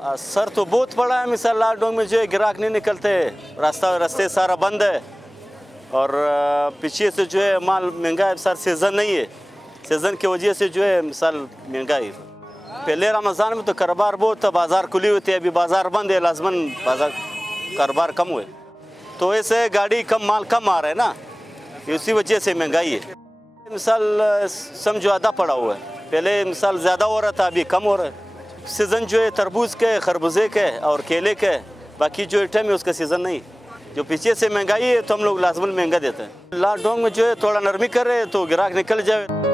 Sir तो बहुत बड़ा है। मिसाल लॉकडाउन में जो है ग्राहक नहीं निकलते, रास्ते सारा बंद है और पीछे से जो है माल महंगा है सर। सीज़न नहीं है, सीज़न की वजह से जो है मिसाल महंगा है। पहले रमज़ान में तो कारोबार बहुत था, बाज़ार खुली होती है, अभी बाज़ार बंद है, लाजमन बाज़ार कारोबार कम हुए तो ऐसे गाड़ी कम माल कम आ रहा है ना, इसी वजह से महंगाई है। मिसाल समझो आधा पड़ा हुआ है, पहले मिसाल ज़्यादा हो रहा था, अभी कम हो रहा है। सीज़न जो है तरबूज के, खरबूजे के और केले के, बाकी जो आइटम है उसका सीज़न नहीं। जो पीछे से महंगाई है तो हम लोग लाजमन महंगा देते हैं। लॉकडाउन में जो है थोड़ा नरमी कर रहे हैं तो ग्राहक निकल जाए।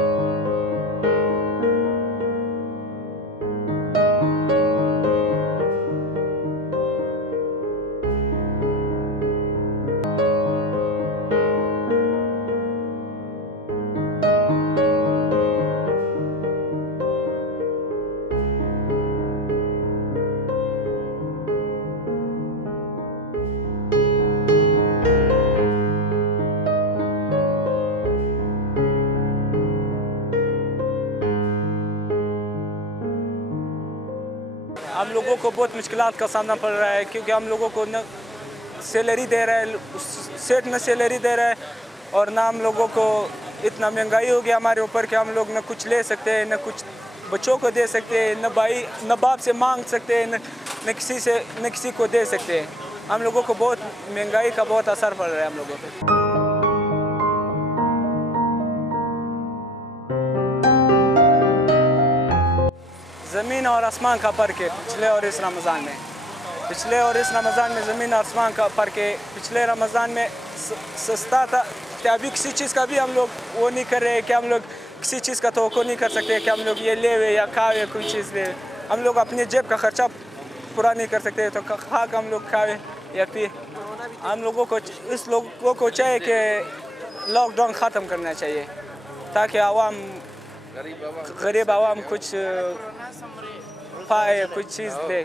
हम लोगों को बहुत मुश्किलात का सामना पड़ रहा है, क्योंकि हम लोगों को न सैलरी दे रहा है, सेठ न सैलरी दे रहा है, और ना हम लोगों को इतना महंगाई हो गया हमारे ऊपर कि हम लोग न कुछ ले सकते हैं, न कुछ बच्चों को दे सकते हैं, न भाई न बाप से मांग सकते हैं, न किसी को दे सकते हैं। हम लोगों को बहुत महंगाई का बहुत असर पड़ रहा है हम लोगों पर। ज़मीन और आसमान का फ़र्क है पिछले और इस रमज़ान में। पिछले और इस रमज़ान में ज़मीन और आसमान का फ़र्क है। पिछले रमज़ान में सस्ता था कि अभी किसी चीज़ का भी हम लोग वो नहीं कर रहे हैं कि हम लोग किसी चीज़ का तवक्को नहीं कर सकते कि हम लोग ये ले या खावे कोई चीज़ ले। हम लोग अपने जेब का खर्चा पूरा नहीं कर सकते तो खा के हम लोग खावे या पिए। हम लोगों को इस लोगों को चाहिए कि लॉकडाउन ख़त्म करना चाहिए ताकि आवाम गरीब आवाम कुछ पाए, कुछ चीज़ दे।